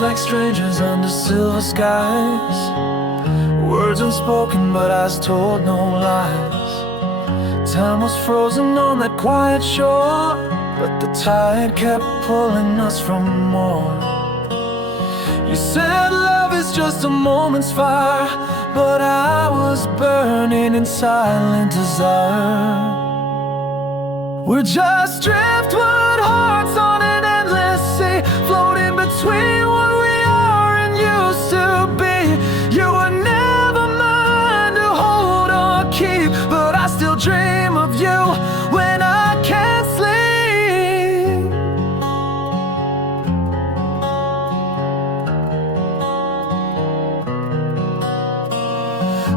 like strangers under silver skies. Words unspoken but eyes told no lies. Time was frozen on that quiet shore, but the tide kept pulling us from more. You said love is just a moment's fire, but I was burning in silent desire. We're just driftwood hearts on an endless sea, floating between what we are and used to be. You were never mine to hold or keep, but I still dream of you when I can't sleep.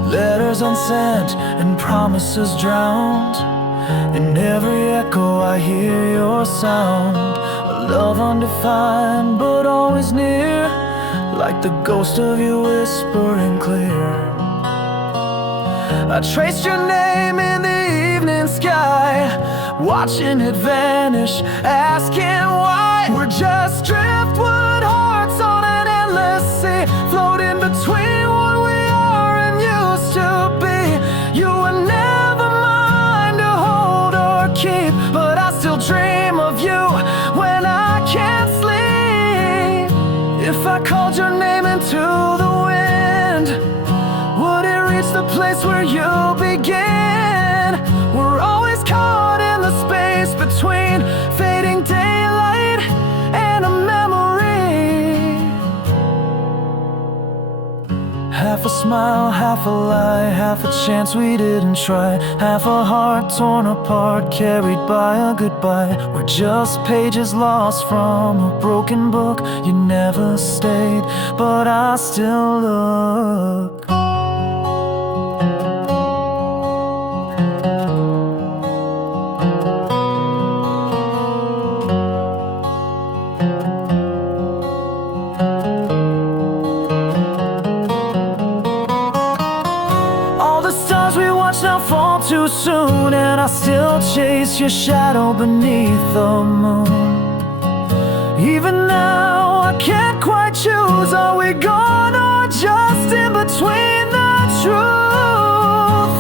Letters unsent and promises drowned. In every echo I hear your sound. A love undefined but always near, like the ghost of you whispering clear. I traced your name in the evening sky, watching it vanish, asking why. We're just driftwood hearts on an endless sea, floating between what we are and used to be. You were never mine to hold or keep, but I still dream of you when I can't sleep. If I called your name into the wind, would it reach the place where you begin? We're always caught in the space between fading daylight and a memory. Half a smile, half a lie, half a chance we didn't try, half a heart torn apart, carried by a goodbye. We're just pages lost from a broken book. You never stayed, but I still look. Now fall too soon, and I still chase your shadow beneath the moon. Even now I can't quite choose, are we gone or just in between the truth?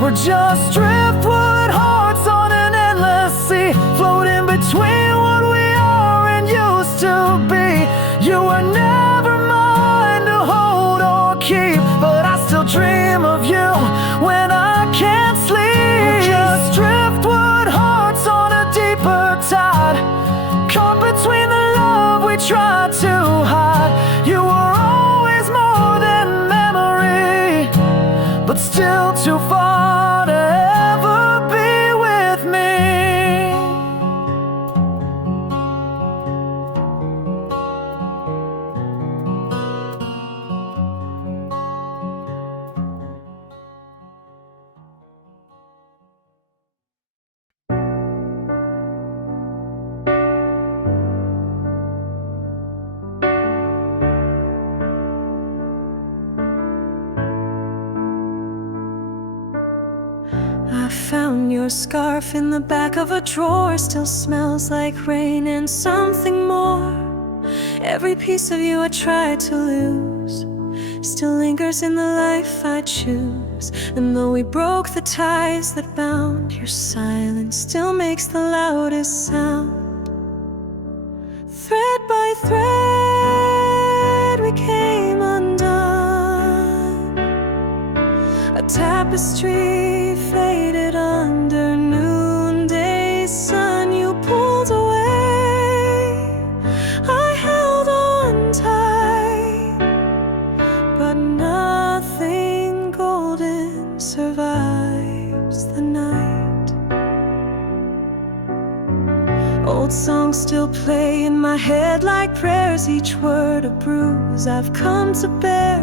We're just driftwood hearts on an endless sea, floating between what we are and used to be. You were never mine to hold or keep, but I still dream of you when I can't sleep. We're just driftwood hearts on a deeper tide, caught between the love we tried to hide. You were always more than memory, but still too far to ever be with me. I found your scarf in the back of a drawer, still smells like rain and something more. Every piece of you I tried to lose still lingers in the life I choose. And though we broke the ties that bound, your silence still makes the loudest sound. Thread by thread we came undone, a tapestry faded under noonday sun. You pulled away, I held on tight, but nothing golden survives the night. Old songs still play in my head like prayers, each word a bruise I've come to bear.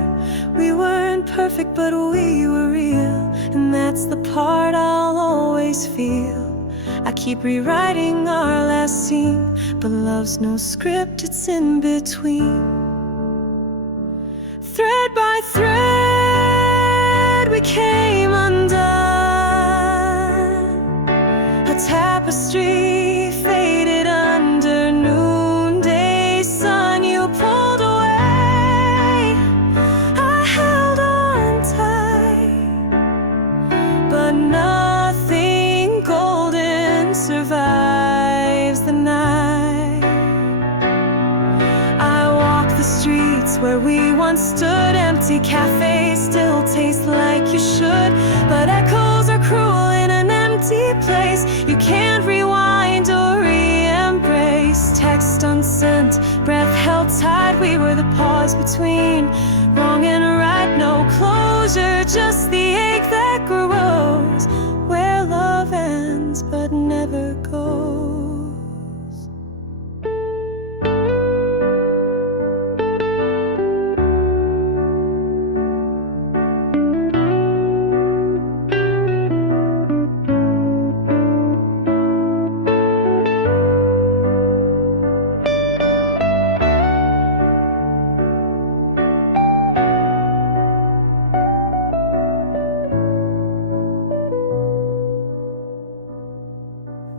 We weren't perfect, but we were real, and that's the part I'll always feel. I keep rewriting our last scene, but love's no script, it's in between. Thread by thread we came undone, a tapestry faded under noonday sun. You pulled where we once stood. Empty cafes still taste like you should, but echoes are cruel in an empty place. You can't rewind or re-embrace. Text unsent, breath held tight. We were the pause between wrong and right. No closure, just the ache that grows where love ends but never goes.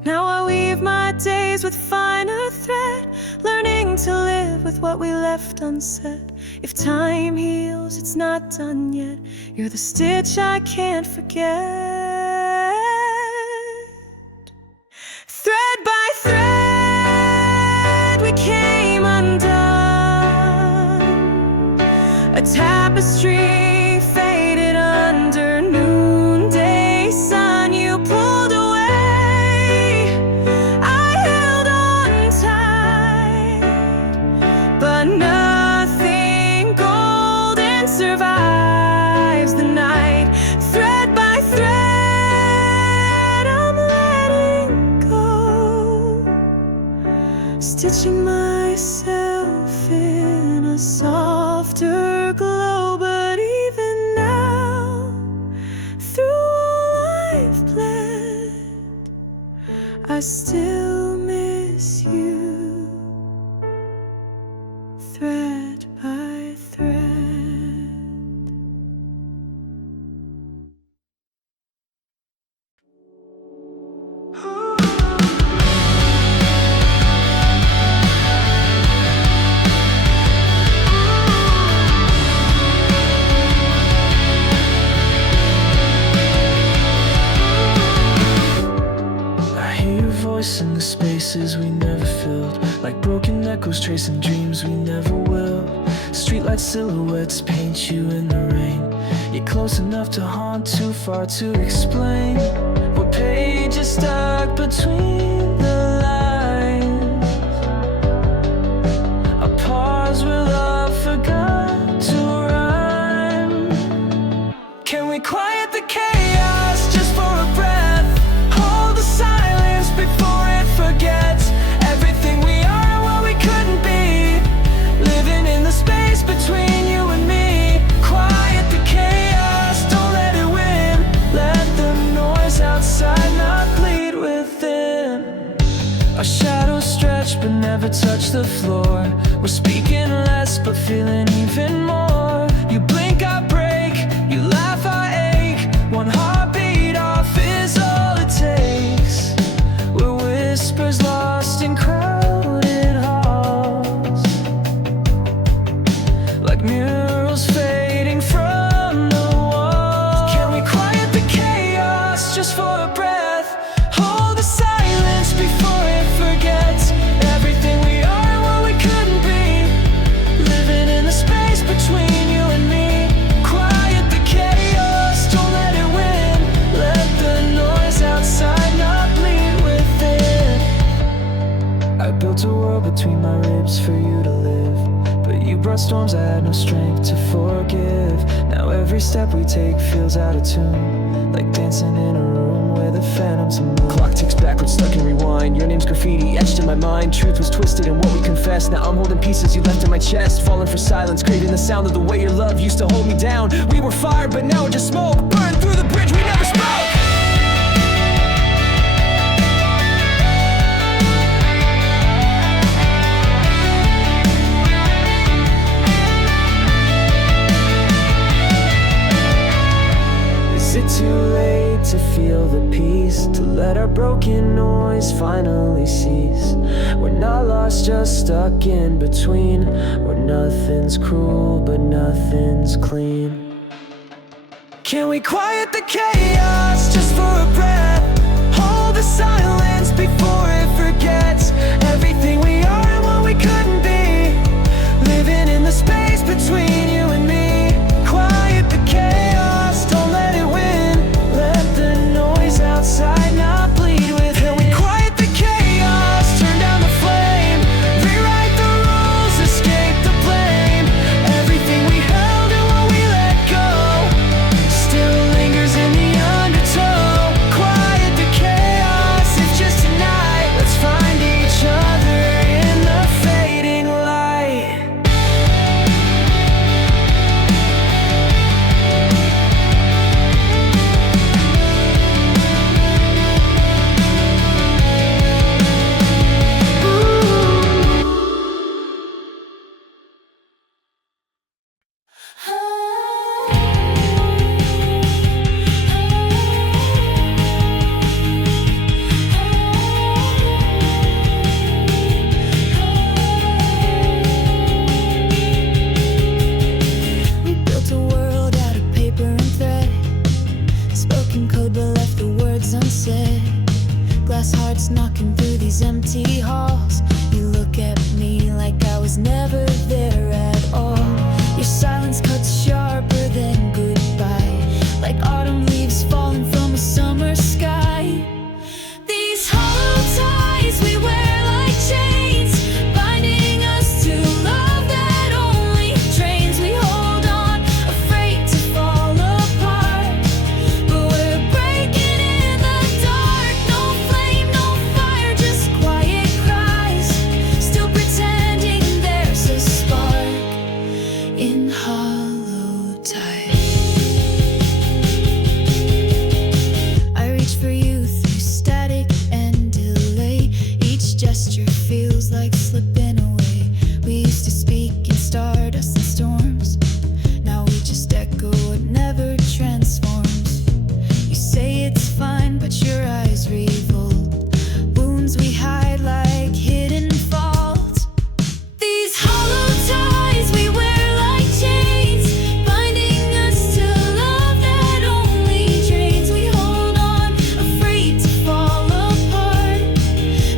Now I weave my days with finer thread, learning to live with what we left unsaid. If time heals, it's not done yet. You're the stitch I can't forget. Thread by thread we came undone, a tapestry faded under noonday sun. You pulled away, but nothing golden survives the night. Thread by thread I'm letting go, stitching myself in a softer glow. But even now, through all I've bled, I still miss you. Thread by thread. I hear your voice in the spaces we never filled, like broken echoes tracing dreams we never will. Streetlight silhouettes paint you in the rain. You're close enough to haunt, too far to explain. What page is stuck between the lines? A pause where love forgot to rhyme. Can we quiet the chaos just for a breath? Hold the silence before it forgets everything we are and what we couldn't be. Living in the space between you and me. Quiet the chaos, don't let it win. Let the noise outside not bleed within. Our shadows stretch but never touch the floor. We're speaking less but feeling even more. You blink, I break. You laugh, I ache. One heartbeat off is all it takes. We're whispers lost in crowded halls, like murals fading from the walls. Can we quiet the chaos just for a breath? Hold the silence before it forgets everything we are and what we couldn't be. Living in the space between you and me. Quiet the chaos, don't let it win. Let the noise outside not bleed within. I built a world between my ribs for you to live, but you brought storms I had no strength to forgive. Now every step we take feels out of tune, like dancing in a room where the phantoms move. Clock ticks backwards, stuck in rewind. Your name's graffiti etched in my mind. Truth was twisted in what we confessed. Now I'm holding pieces you left in my chest, falling for silence, craving the sound of the way your love used to hold me down. We were fire, but now we're just smoke. Burned through the bridge we never spoke. Is it too late to feel the peace, to let our broken noise finally cease? We're not lost, just stuck in between, where nothing's cruel but nothing's clean. Can we quiet the chaos just for a breath? Hold the silence before it forgets everything we are and what we couldn't be. Living in the space between between you and me. Quiet the chaos, don't let it win. Let the noise outside not bleed within. We quiet the chaos, turn down the flame. Rewrite the rules, escape the blame. Everything we held and what we let go still lingers in the undertow. Quiet the chaos, if just tonight let's find each other in the fading light. We built a world out of paper and thread, spoken code but left the words unsaid. Glass hearts knocking through these empty halls. You look at me like I was never there at all. Your silence cuts sharper than goodbye, like autumn leaves falling from a summer sky. These hollow ties we wear like chains, binding us to love that only drains. We hold on, afraid to fall apart, but we're breaking in the dark. No flame, no fire, just quiet cries, still pretending there's a spark in hollow ties. I reach for you through static and delay. Each gesture feels like slipping away. We used to speak in stardust and storms. Now we just echo, it never transforms. You say it's fine, but your eyes revolt. Wounds we hide like hidden faults. These hollow ties we wear like chains, binding us to love that only drains. We hold on, afraid to fall apart,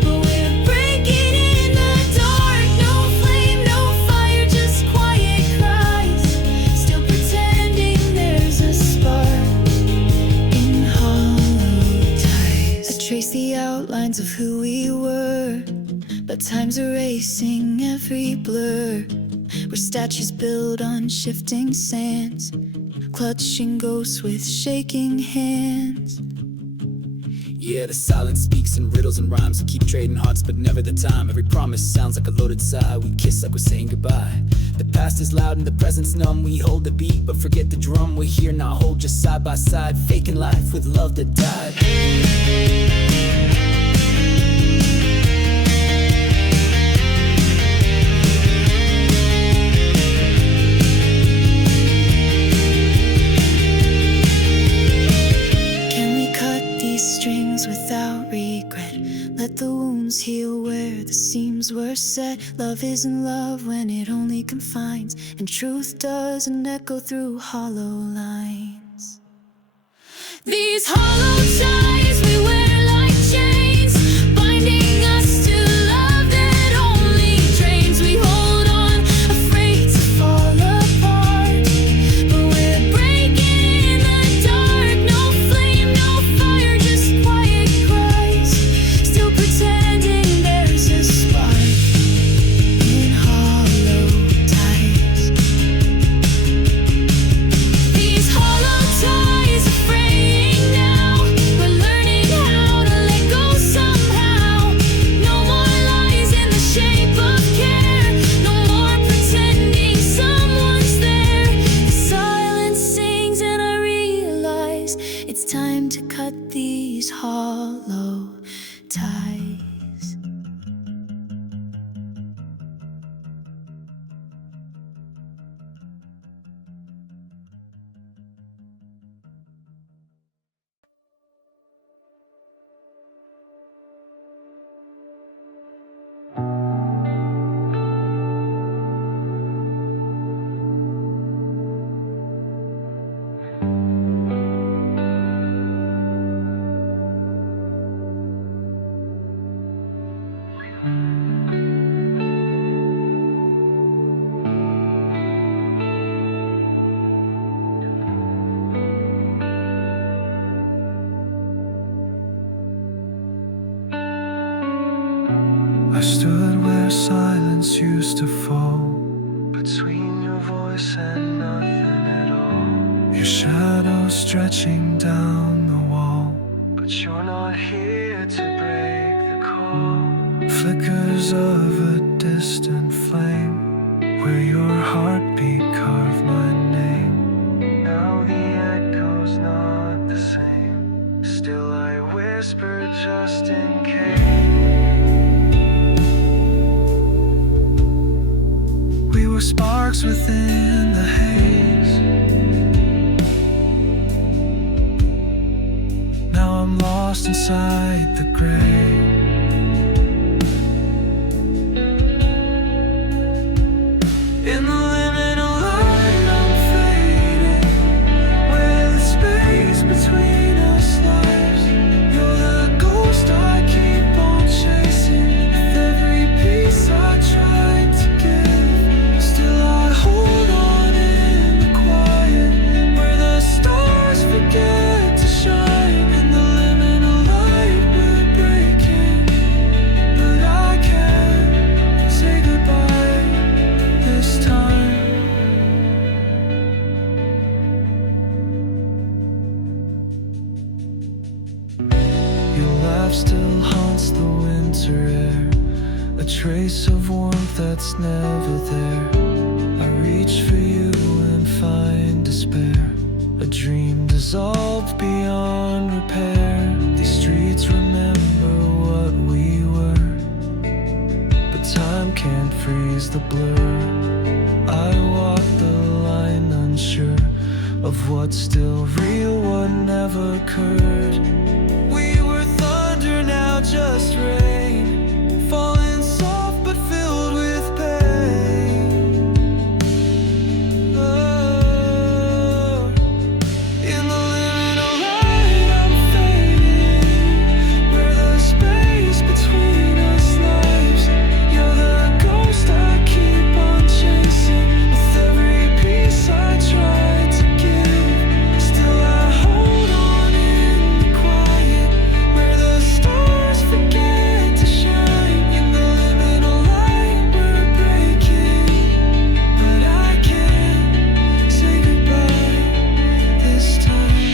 but we're breaking in the dark. No flame, no fire, just quiet cries, still pretending there's a spark in hollow ties. I trace the outlines of who we were, but time's erasing every blur. We're statues built on shifting sands, clutching ghosts with shaking hands. Yeah, the silence speaks in riddles and rhymes. We keep trading hearts, but never the time. Every promise sounds like a loaded sigh. We kiss like we're saying goodbye. The past is loud and the present's numb. We hold the beat, but forget the drum. We're here now, hold just side by side, faking life with love that died. Can we cut these strings without regret? Let the wounds heal where the seams were set. Love isn't love when it only confines, and truth doesn't echo through hollow lines. These hollow ties we wear like chains, binding us to love that only drains. We hold on, afraid to fall apart, but we're breaking in the dark. No flame, no fire, just quiet cries, still pretending there's a spark in hollow ties. These hollow ties are fraying now. We're learning how to let go somehow. No more lies in the shape of care. No more pretending someone's there. The silence sings and I realize it's time to cut these hollow ties. I stood where silence used to fall, between your voice and nothing at all. Your shadow stretching down the wall, but you're not here to break the call. Flickers of a distant flame, where your heartbeat carved my name. Now the echo's not the same, still I whisper just in case. We were sparks within the haze. Now I'm lost inside the gray. In the liminal light I'm fading, where the space between us lies. You're the ghost I keep on chasing. With every piece I tried to give, still I hold on in the quiet, where the stars forget to shine. In the liminal light we're breaking, but I can't say goodbye this time. Your laugh still haunts the winter air, a trace of warmth that's never there. I reach for you and find despair, a dream dissolved beyond repair. These streets remember what we were, but time can't freeze the blur. I walk the line unsure of what's still real, what never occurred. We were thunder, now just rain, falling soft but filled with pain. Oh, in the liminal light I'm fading, where the space between us lies. You're the ghost I keep on chasing. With every piece I tried to give, still I hold on in the quiet, where the stars forget to shine. In the liminal light we're breaking, but I can't say goodbye this time.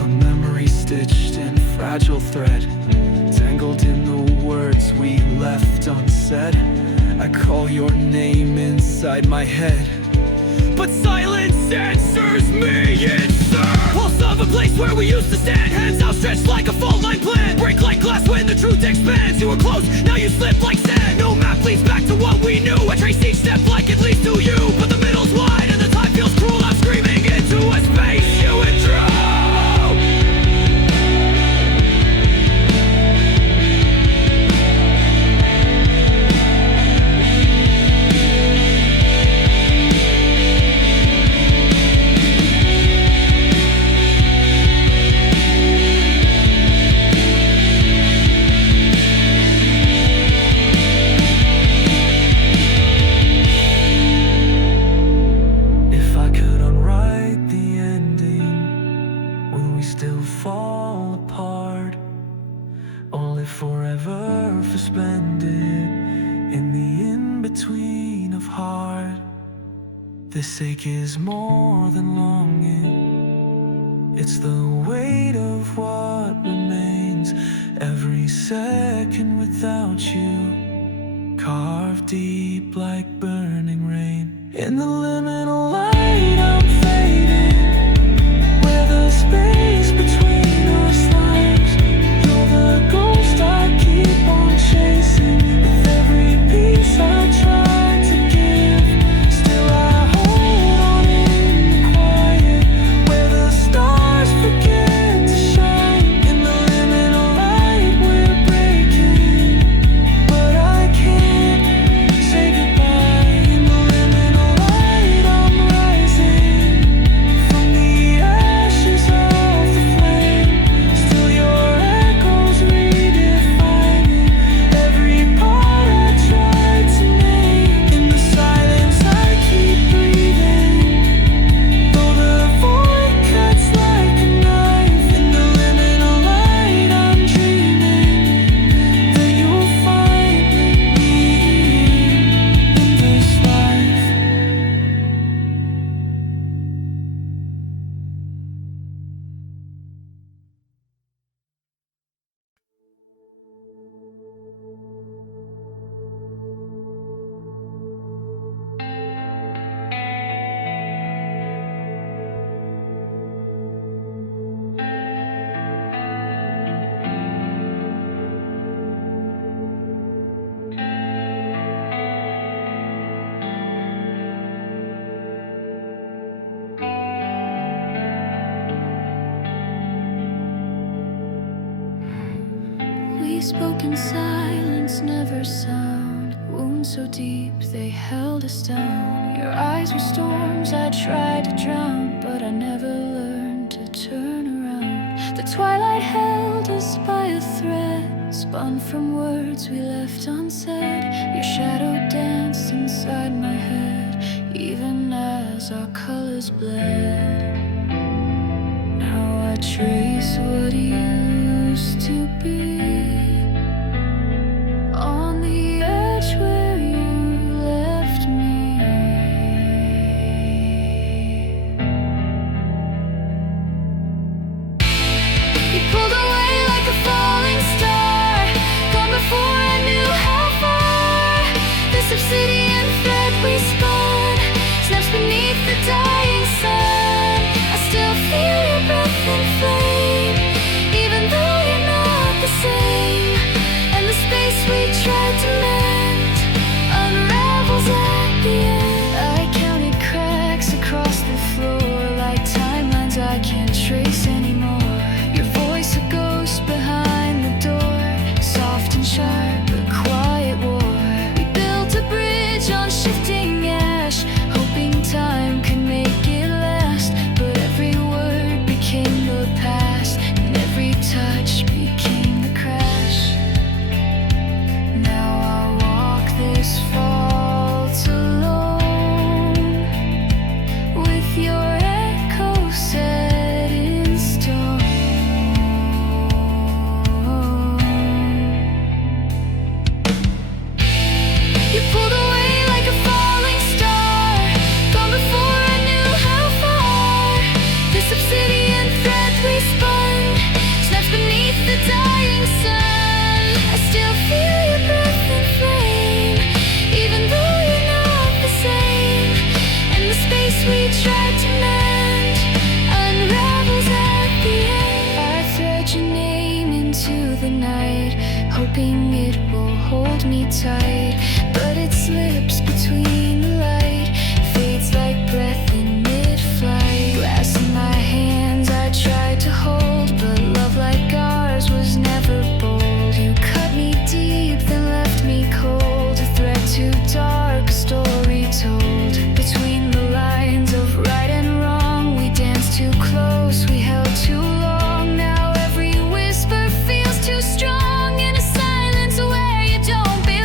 A memory stitched in fragile thread, tangled in the words we left unsaid. I call your name inside my head, but silence answers me instead. Walls of a place where we used to stand, hands outstretched like a fault line plan. Break like glass when the truth expands. You were close, now you slip like sand. No map leads back to what we knew. I trace each step like it leads to you, but the middle's wide and the time feels cruel. I'm screaming into a space you withdrew. If I could unwrite the ending, will we still fall apart, or live forever suspended in the in-between of heart? This ache is more than longing, it's the weight of what remains. Every second without you, carved deep like burning rain. In the liminal light I'm fading, where the space between us lies. You're the ghost I keep on chasing. With every piece I try to give, still I hold on in the quiet, where the stars forget to shine. In the liminal light we're breaking, but I can't say goodbye. In the liminal light I'm spoken silence, never sound. Wounds so deep they held us down. Your eyes were storms I tried to drown, but I never learned to turn around. The twilight held us by a thread, spun from words we left unsaid. Your shadow danced inside my head, even as our colors bled. Now I trace what used to be on the edge where you left me. You pulled away like a falling star, gone before I knew how far. This obsidian thread we spun snaps beneath the dying sun. I still feel your breath and flame, even though you're not the same. And the space we tried to mend unravels at the end. I counted cracks across the floor, like timelines I can't trace anymore. Your voice a ghost behind the door, soft and sharp, a quiet war. We built a bridge on shifting ash, hoping time could make it last. But every word became the past, and every touch became the crash. Now I walk this fault alone, with your echo set in stone. You pulled away like a falling star, gone before I knew how far. This obsidian thread we spun snaps beneath the dying sun. I still feel your breath and flame, even though you're not the same. And the space we tried to mend unravels at the end. I thread your name into the night, hoping it will hold me tight. But it slips between the light, fades like breath in mid-flight. Glass in my hands I tried to hold, but love like ours was never bold. You cut me deep, then left me cold, a thread too dark, a story told. Between the lines of right and wrong, we danced too close, we held too long. Now every whisper feels too strong, in a silence where you don't belong.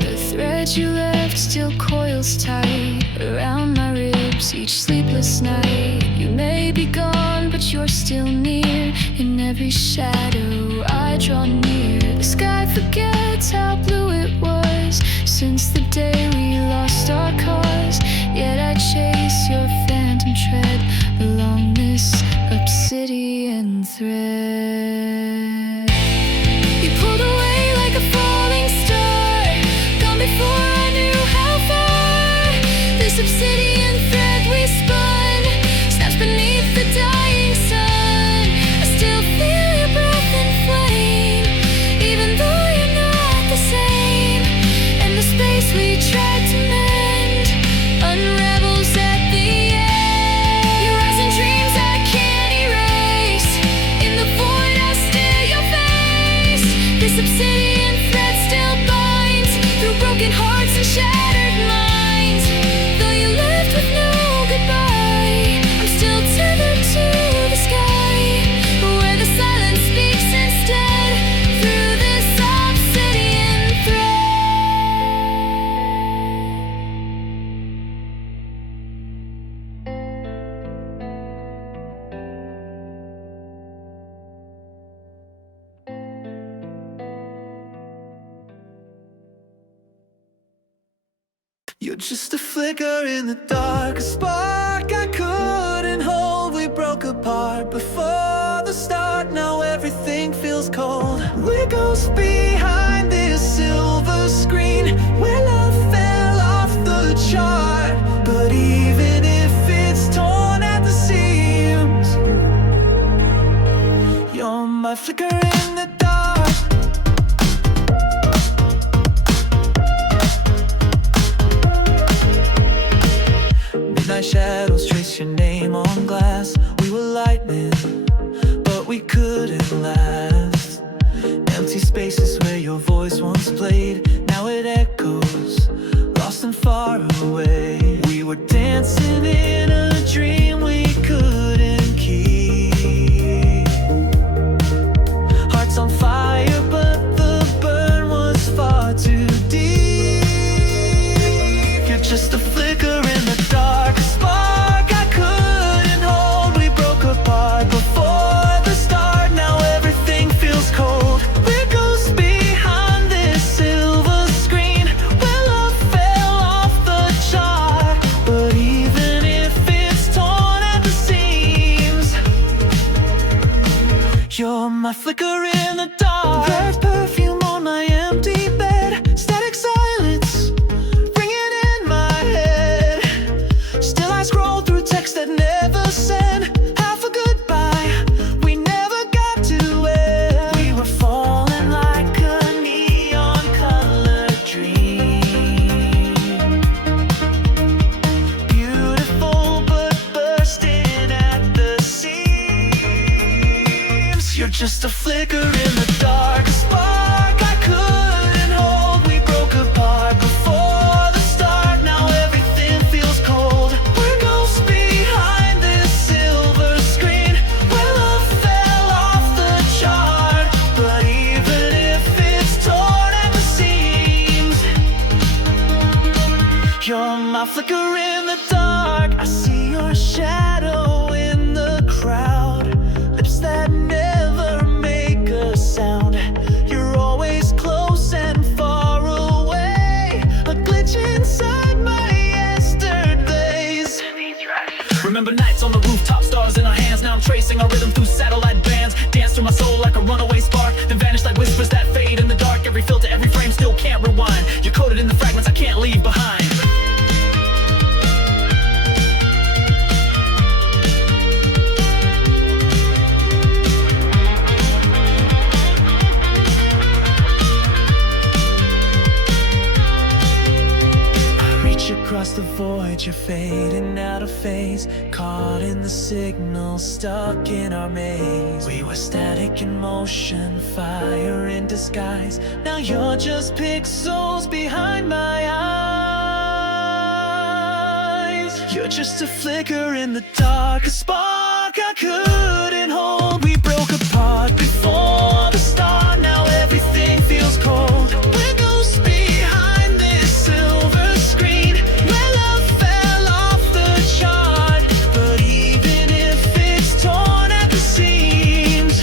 The thread you left still coils tight around my ribs each sleepless night. You may be gone, but you're still near. In every shadow I draw near, the sky forgets how blue it was since the day we lost our cause. Yet I chase your phantom tread along this obsidian thread. You pulled away like a falling star, gone before I knew how far. This obsidian thread we spun snaps beneath the dying sun. I still feel your breath and flame, even though you're not the same. And the space we tried to mend unravels at the end. Your eyes and dreams I can't erase, in the void I stare your face. This obsidian thread still binds through broken hearts and shattered minds. Though you left with no goodbye, I'm still tethered to the sky, where the silence speaks instead through this obsidian thread. You're just a flicker in the dark, a spark I couldn't hold. We broke apart before the start, now everything feels cold. We We're ghosts behind this silver screen where love fell off the chart. But even if it's torn at the seams, you're my flicker in the dark. Midnight shadows trace your name on glass. We were lightning, but we couldn't last. Empty spaces where your voice once played, now it echoes, lost and far away. We were dancing in a dream we couldn't keep. Hearts on fire, but the burn was far too deep. You're just a flicker in the dark, a spark I couldn't hold. We broke apart before the start, now everything feels cold. We're ghosts behind this silver screen where love fell off the chart. But even if it's torn at the seams, you're my flicker in the dark. Red perfume on my empty bed, static silence ringing in my head. Still I scroll through text that never sent half a goodbye we never got to end. We were falling like a neon colored dream, beautiful but bursting at the seams. You're just a flicker in the dark, a spark I couldn't hold. We broke apart before the start, now everything feels cold. We're ghosts behind this silver screen where love fell off the chart. But even if it's torn at the seams, you're my flicker in the dark. I see your shadow in the crowd, lips that never make a sound. You're always close and far away, a glitch inside my yesterdays. Remember nights on the rooftop, stars in our hands. Now I'm tracing our rhythm through satellite bands. Dance through my soul like a runaway spark, then vanish like whispers that fade in the dark. Every filter, every frame still can't rewind. You're coded in the fragments I can't leave behind. Reach across the void, you're fading out of phase, caught in the signal, stuck in our maze. We were static in motion, fire in disguise. Now you're just pixels behind my eyes. You're just a flicker in the dark, a spark I couldn't hold. We broke apart before the start, now everything feels cold. We're ghosts behind this silver screen where love fell off the chart. But even if it's torn at the seams,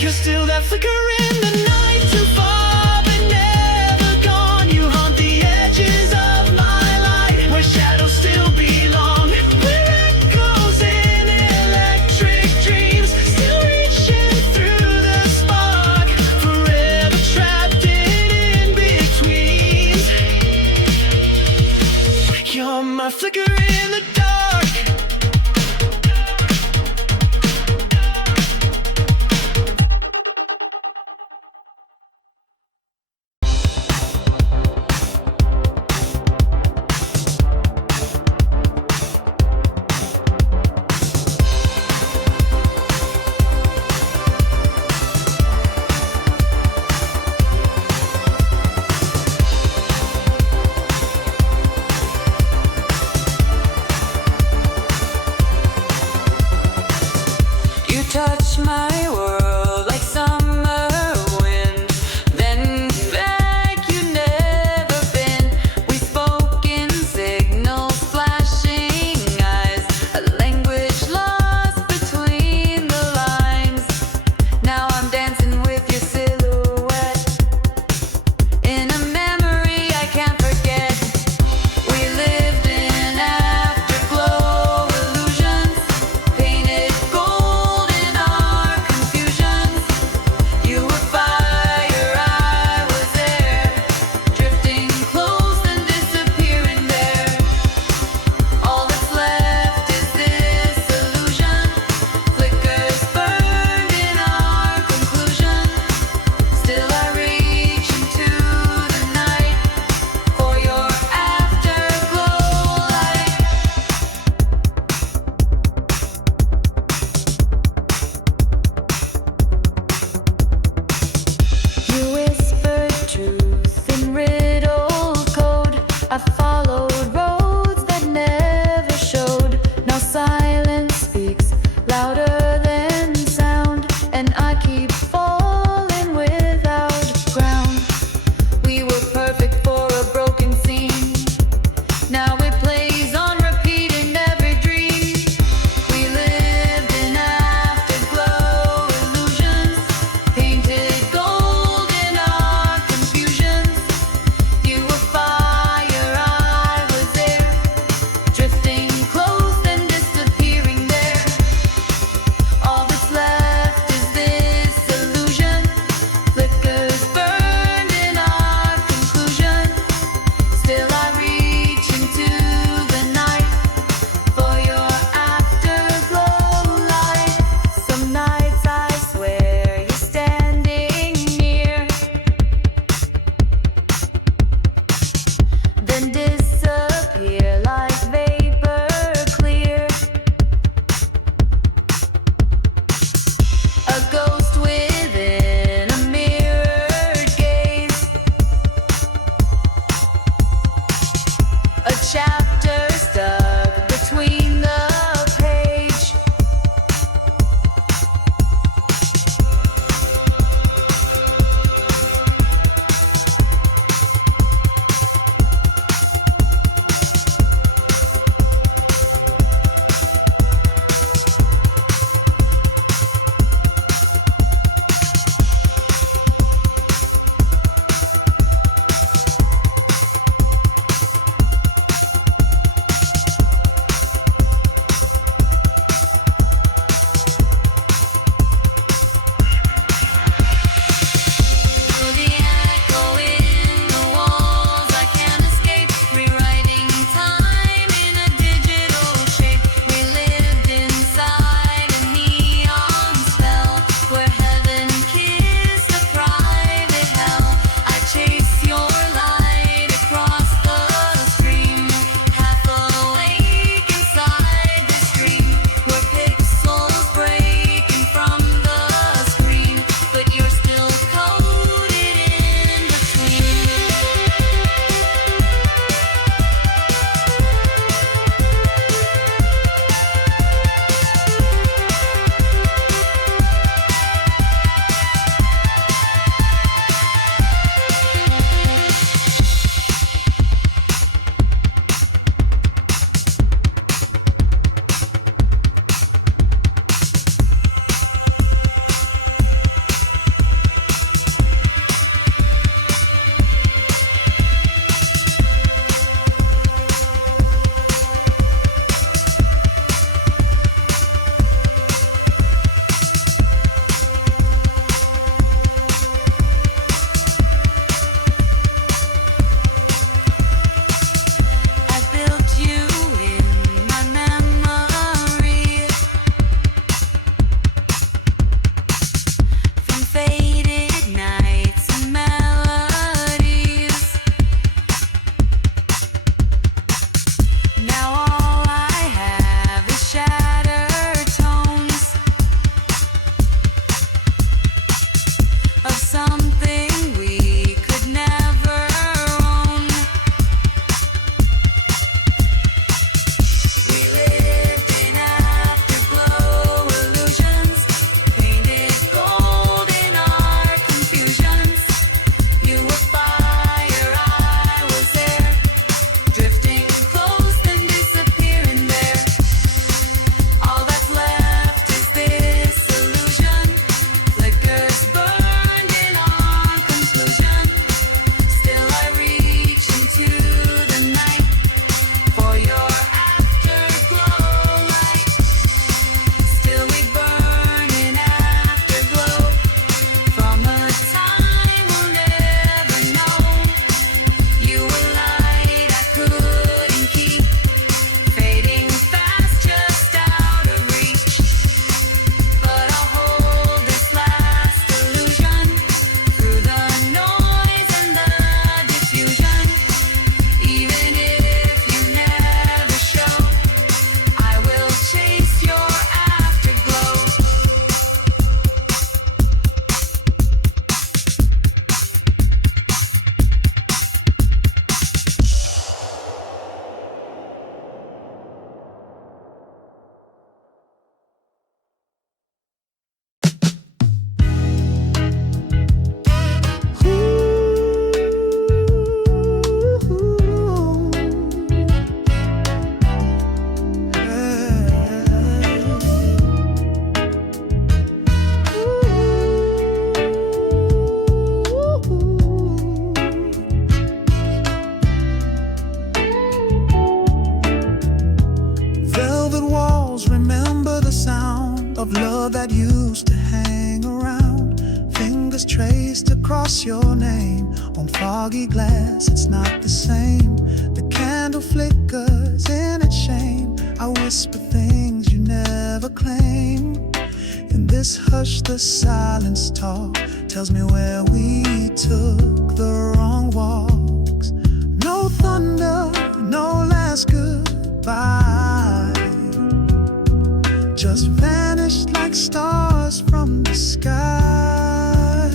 you're still that flicker in the night, too far but never gone. You haunt the edges of my light where shadows still belong. We're echoes in electric dreams, still reaching through the spark, forever trapped in in-betweens. You're my flicker in the dark. chapter stuck between the page. of love that used to hang around. Fingers traced across your name on foggy glass, it's not the same. The candle flickers in its shame. I whisper things you never claim. In this hush the silence talk tells me where we took the wrong walks. No thunder, no last goodbye, just vanished like stars from the sky.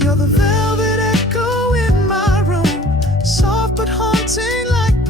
You're the velvet echo in my room, soft but haunting like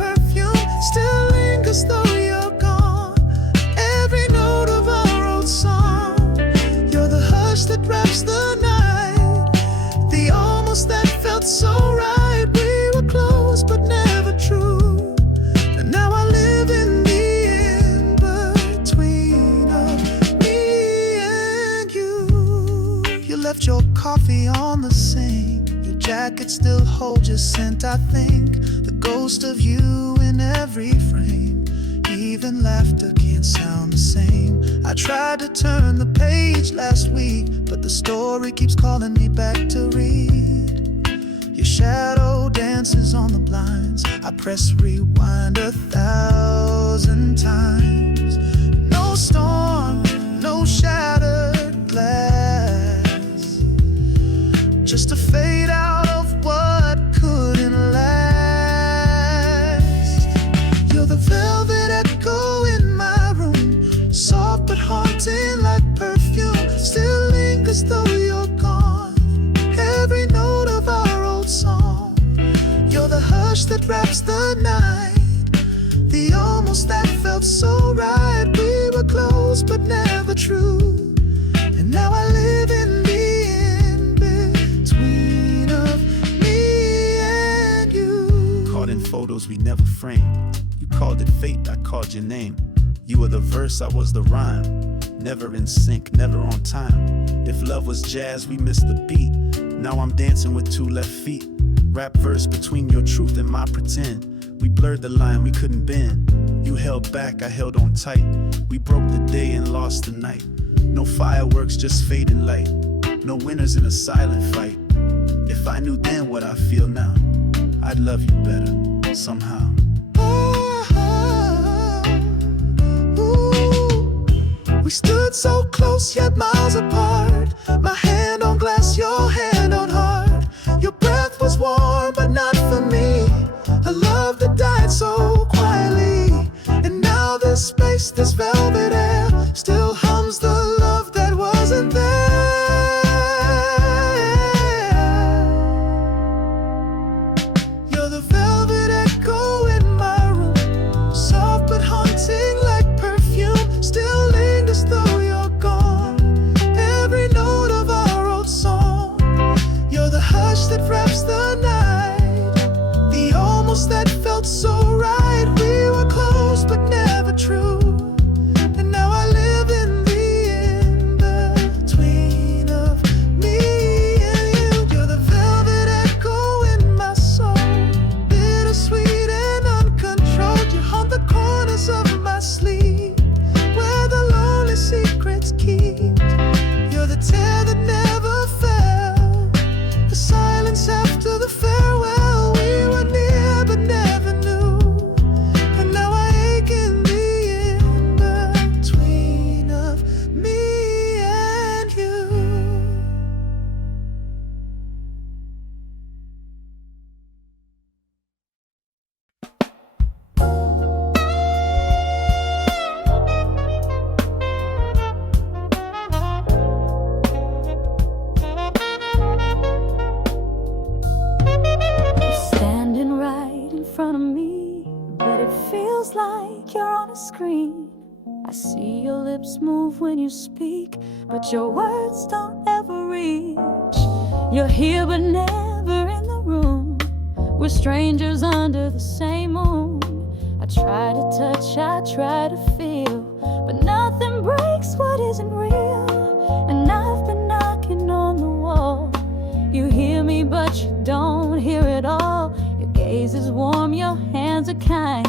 picture sent, I think. The ghost of you in every frame. Even laughter can't sound the same. I tried to turn the page last week, but the story keeps calling me back to read. Your shadow dances on the blinds. I press rewind 1,000 times. No storm, no shattered glass, just a fade out of what couldn't last. You're the velvet echo in my room, soft but haunting like perfume. Still lingers though you're gone, every note of our old song. You're the hush that wraps the night, the almost that felt so right. We were close but never true, and now I live in the in-between of me and you. Caught in photos we never framed. You called it fate, I called your name. You were the verse, I was the rhyme. Never in sync, never on time. If love was jazz, we missed the beat. Now I'm dancing with two left feet. Rap verse between your truth and my pretend. We blurred the line, we couldn't bend. You held back, I held on tight. We broke the day and lost the night. No fireworks, just fading light. No winners in a silent fight. If I knew then what I feel now, I'd love you better, somehow. We stood so close yet miles apart. My hand on glass, your hand on heart. Your breath was warm but not for me. A love that died so quietly. And now this space, this velvet air, still hums the love that wasn't there. You're the velvet echo in my room, soft but haunting like perfume. Still lingers though you're gone, every note of our old song. You're the hush that wraps the night, the almost that felt so right. We were close but never true, and now I live in the in-between of me and you. You're the velvet echo in my soul, bittersweet and uncontrolled. You haunt the corners of my sleep, where the lonely secrets keep. You're the tear that never fell, the silence after the farewell. We were near but never knew, and now I ache in the in-between of me and you. You're standing right in front of me, but it feels like you're on a screen. I see your lips move when you speak, but your words don't ever reach. You're here but never in the room. We're strangers under the same moon. I try to touch, I try to feel, but nothing breaks what isn't real. And I've been knocking on the wall. You hear me but you don't hear it all. Your gaze is warm, your hands are kind,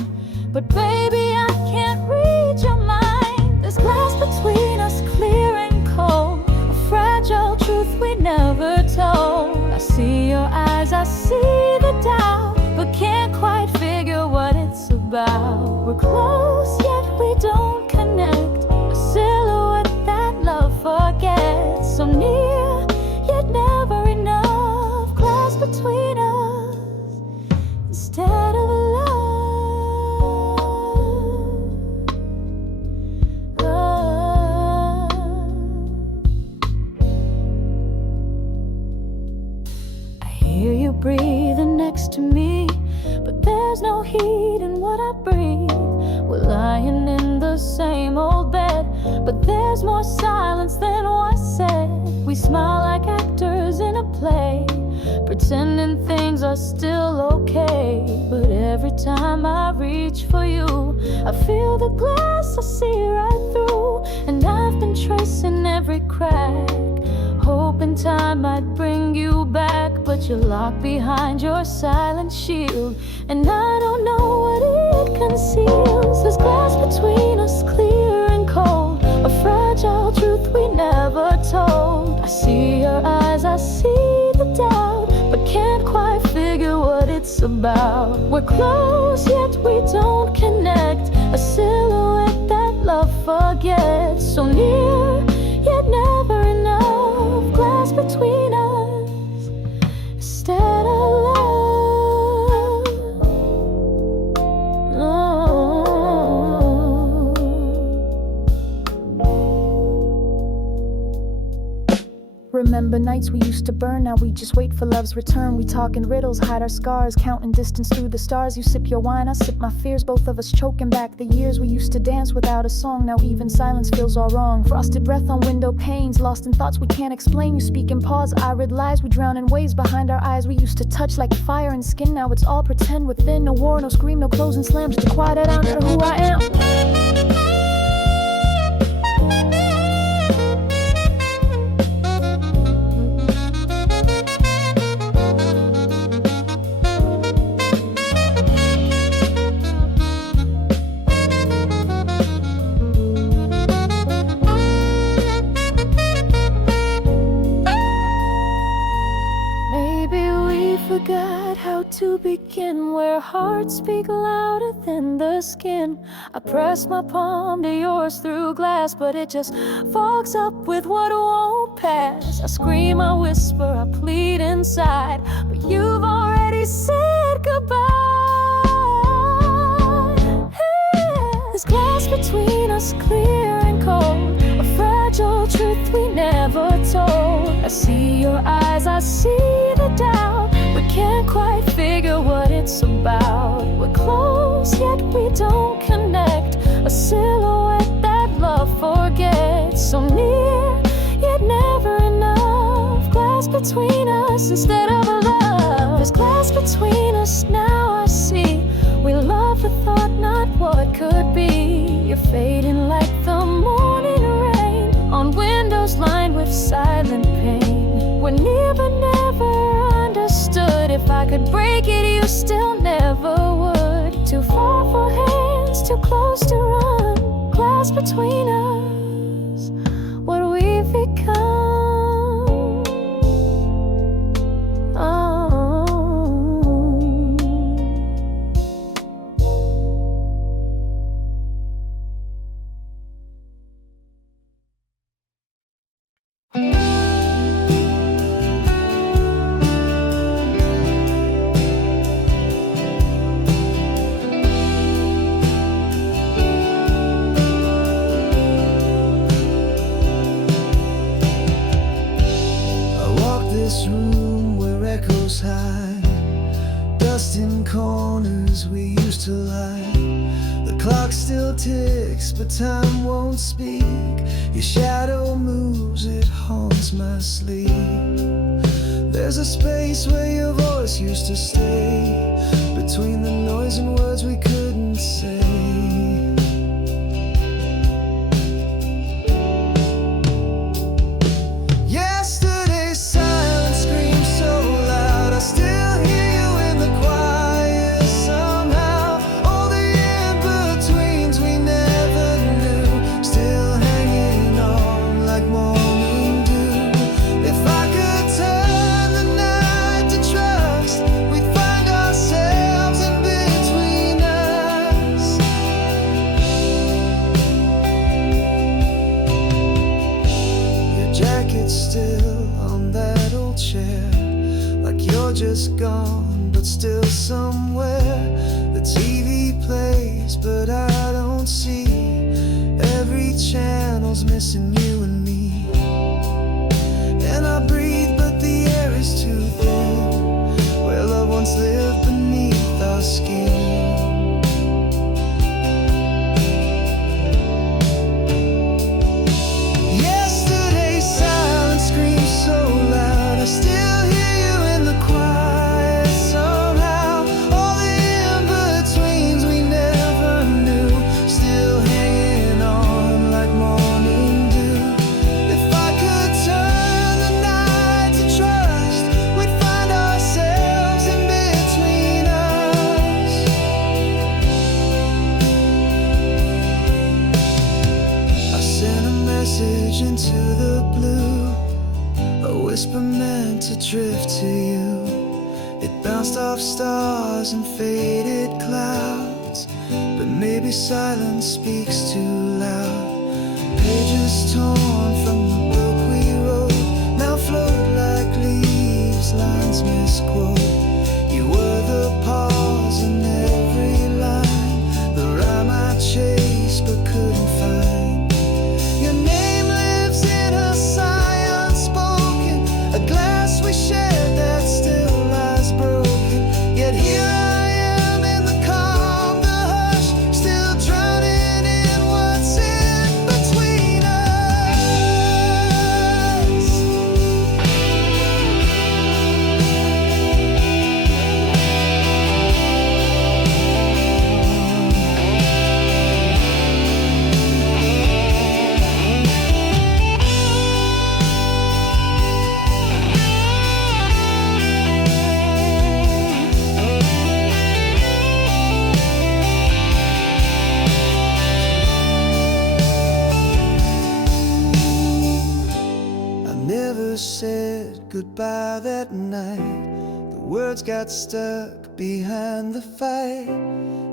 but baby I can't read your mind. There's glass between us, clear and cold, a fragile truth we never told. I see your eyes, I see the doubt, but can't quite figure what it's about. We're close yet we don't connect, a silhouette that love forgets. So near yet never enough, glass between us instead of love. I hear you breathing next to me, but there's no heat in what I breathe. We're lying in the same old bed, but there's more silence than what's said. We smile like actors in a play, pretending things are still okay. But every time I reach for you, I feel the glass I see right through. And I've been tracing every crack, hoping time might bring you back, but what you lock behind your silent shield. And I don't know what it conceals. There's glass between us, clear and cold, a fragile truth we never told. I see your eyes, I see the doubt, but can't quite figure what it's about. We're close, yet we don't connect, a silhouette that love forgets. So near, yet never enough. Glass between us instead of love. No. Remember nights we used to burn, now we just wait for love's return. We talk in riddles, hide our scars, counting distance through the stars. You sip your wine, I sip my fears, both of us choking back the years. We used to dance without a song, now even silence feels all wrong. Frosted breath on window panes, lost in thoughts we can't explain. You speak in pause, I read lies, we drown in waves behind our eyes. We used to touch like fire and skin, now it's all pretend within. No war, no scream, no closing slams, just quiet it down to who I am. Forgot how to begin, where hearts speak louder than the skin. I press my palm to yours through glass, but it just fogs up with what won't pass. I scream, I whisper, I plead inside, but you've already said goodbye. There's glass between us, clear and cold, a fragile truth we never told. I see your eyes, I see the doubt, we can't quite figure what it's about. We're close, yet we don't connect, a silhouette that love forgets. So near, yet never enough. Glass between us instead of a love. There's glass between us, now I see. We love the thought, not what could be. You're fading like the morning rain on windows lined with silent pain. We're near but never understood. If I could break it, you still never would. Too far for hands, too close to run. Glass between us, what we've become. This room where echoes hide, dust in corners we used to lie. The clock still ticks, but time won't speak. Your shadow moves, it haunts my sleep. There's a space where your voice used to stay, between the noise and words we couldn't say. Between us of stars and faded clouds, but maybe silence speaks too loud. Pages torn from the book we wrote now float like leaves, lines misquote. You were the pause in every line, the rhyme I chased but couldn't find. Your name lives in a sigh unspoken, a glass we shared that still lies broken. Yet here I am in the calm, the hush, still drowning in what's in between us. I never said goodbye that night. The words got stuck behind the fight.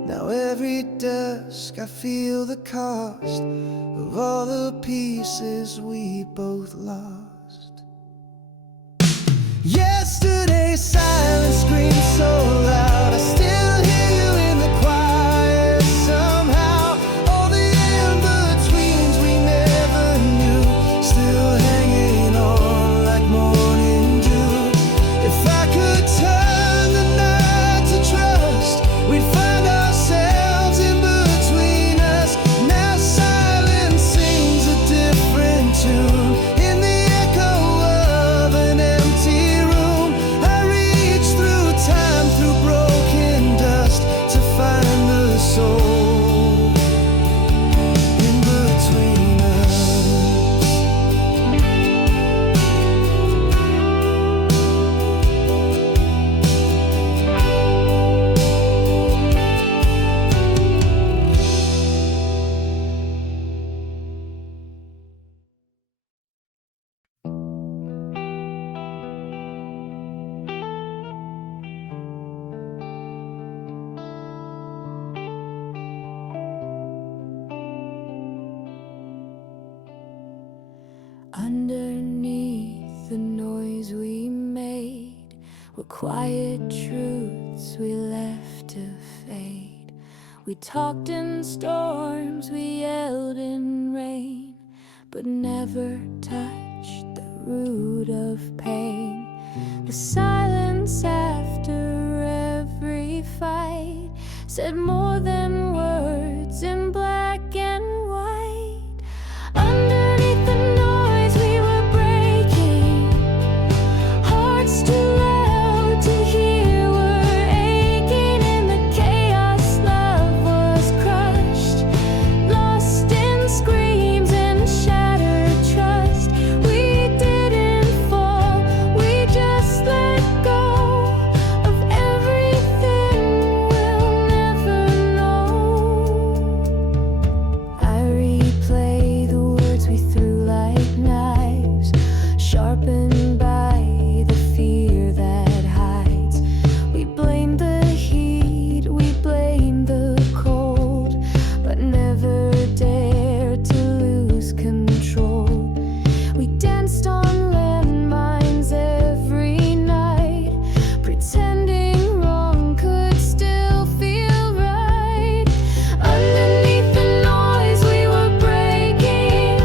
Now every dusk I feel the cost of all the pieces we both lost. Yesterday's silence screamed so loud, I still hear you in the quiet somehow. All the in-betweens we never knew, still hanging on like morning dew. If I could turn the night to trust, we'd find ourselves in between us. Now silence sings a different tune in the echo of an empty room. I reach through time, through broken dust, to find the soul in between us. Underneath the noise we made were quiet truths we left to fade. We talked in storms, we yelled in rain, but never touched the root of pain. The silence after every fight said more than words in black and white. Underneath the noise we were breaking, hearts too loud to hear were aching. In the chaos love was crushed, lost in screams and shattered trust. We didn't fall, we just let go of everything we'll never know. I replay the words we threw like knives, sharpened by the fear that hides. We blame the heat, we blame the cold, but never dared to lose control. We danced on landmines every night, pretending wrong could still feel right. Underneath the noise we were breaking,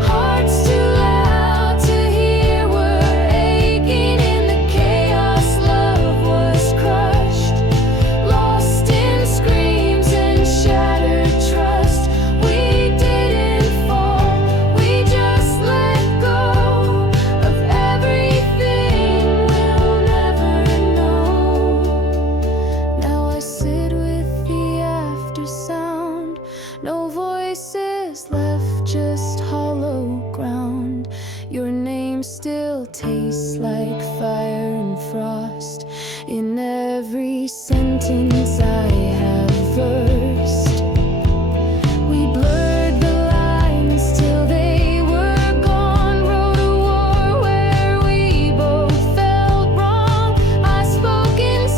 hearts too loud to hear were aching. In the chaos love was crushed, lost in screams and shattered trust. We didn't fall, we just let go of everything we'll never know. Now I sit with the after sound, no voices left, just hollow ground. Your name still tastes like fire and frost in every sentence I have versed. We blurred the lines till they were gone, wrote a war where we both felt wrong. I spoke in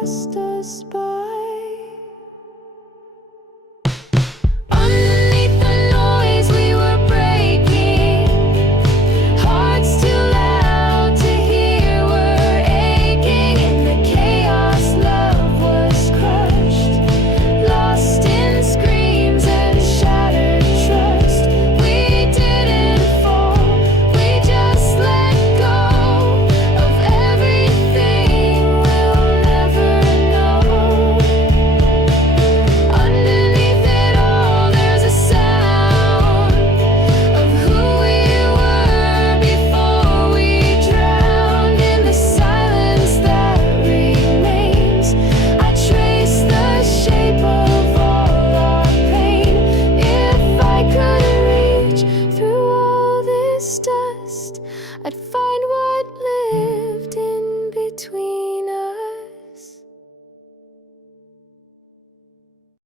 faster.